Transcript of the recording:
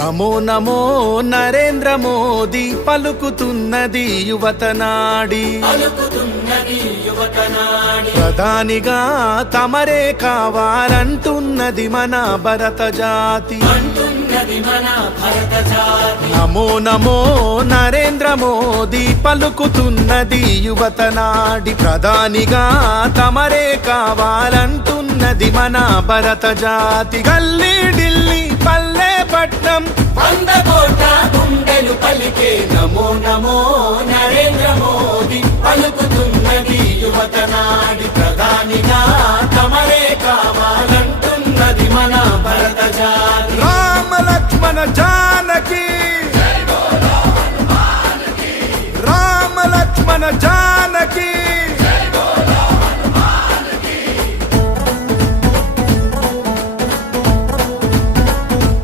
నమో నమో నరేంద్ర మోదీ పలుకుతున్నది యువతనాడి ప్రధానిగా తమరే కావాలంటున్నది మన భరత జాతి నమో నమో నరేంద్ర మోదీ పలుకుతున్నది యువతనాడి ప్రధానిగా తమరే కావాలంటున్నది మన భరత జాతి గల్లీ ఢిల్లీ పల్లె పట్నం 100 కోట్ల గుండెలు పలికే నమో నమో నరేంద్ర మోదీ పలుకుతున్నది యువతనాడి ప్రధానిగా తమరే కావాలంటున్నది మన భరత జాతి రామ లక్ష్మణ